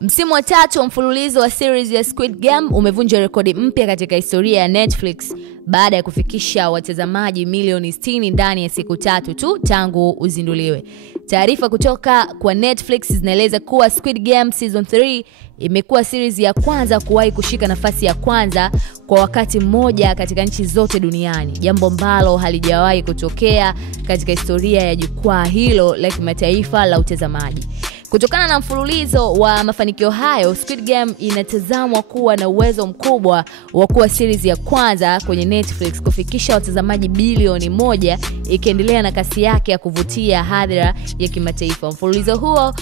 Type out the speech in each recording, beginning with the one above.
Msimu wa 3 wa mfululizo wa series ya Squid Game umevunja rekodi mpya katika historia ya Netflix baada ya kufikisha watazamaji milioni 60 ndani ya siku 3 tu tangu uzinduliwe. Taarifa kutoka kwa Netflix zinaeleza kuwa Squid Game Season 3 imekuwa series ya kwanza kuwahi kushika nafasi ya kwanza kwa wakati mmoja katika nchi zote duniani, jambo ambalo halijawahi kutokea katika historia ya jukwaa hilo la kimataifa la utazamaji. Kutokana na mfululizo wa mafanikio hayo, Squid Game inatazamwa kuwa na uwezo mkubwa wa kuwa series ya kwanza kwenye Netflix kufikisha watazamaji bilioni 1, ikiendelea na kasi yake ya kuvutia hadhira ya kimataifa. Mfululizo huo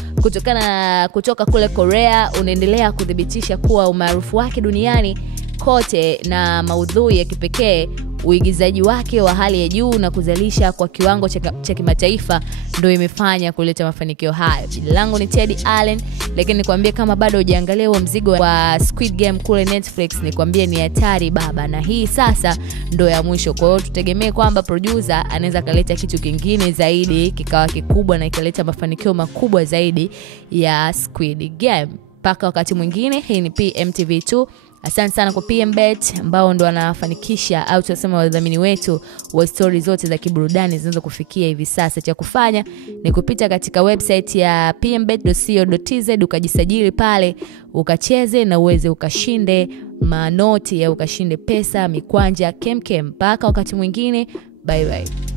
kutoka kule Korea unaendelea kudhibitisha kuwa umaarufu wake duniani kote na maudhui ya kipekee, uigizaji wake wa hali ya juu na kuzalisha kwa kiwango cha kimataifa ndio imefanya kuleta mafanikio hayo. Jina langu ni Teddy Allen, lakini nikwambie kama bado hujaangalia huo mzigo wa Squid Game kule Netflix, nikwambie ni hatari baba, na hii sasa ndio ya mwisho. Kwa hiyo tutegemee kwamba producer anaweza kaleta kitu kingine zaidi kikawa kikubwa na ikaleta mafanikio makubwa zaidi ya Squid Game. Paka wakati mwingine, hii ni PMTV2. Asante sana kwa PMBet ambao ndo wanafanikisha au tunasema wadhamini wetu wa story zote za kiburudani zinazo kufikia hivi sasa. Cha kufanya ni kupita katika website ya pmbet.co.tz ukajisajili pale, ukacheze na uweze ukashinde manoti ya ukashinde pesa, mikwanja, kemkem. Paka wakati mwingine, bye bye.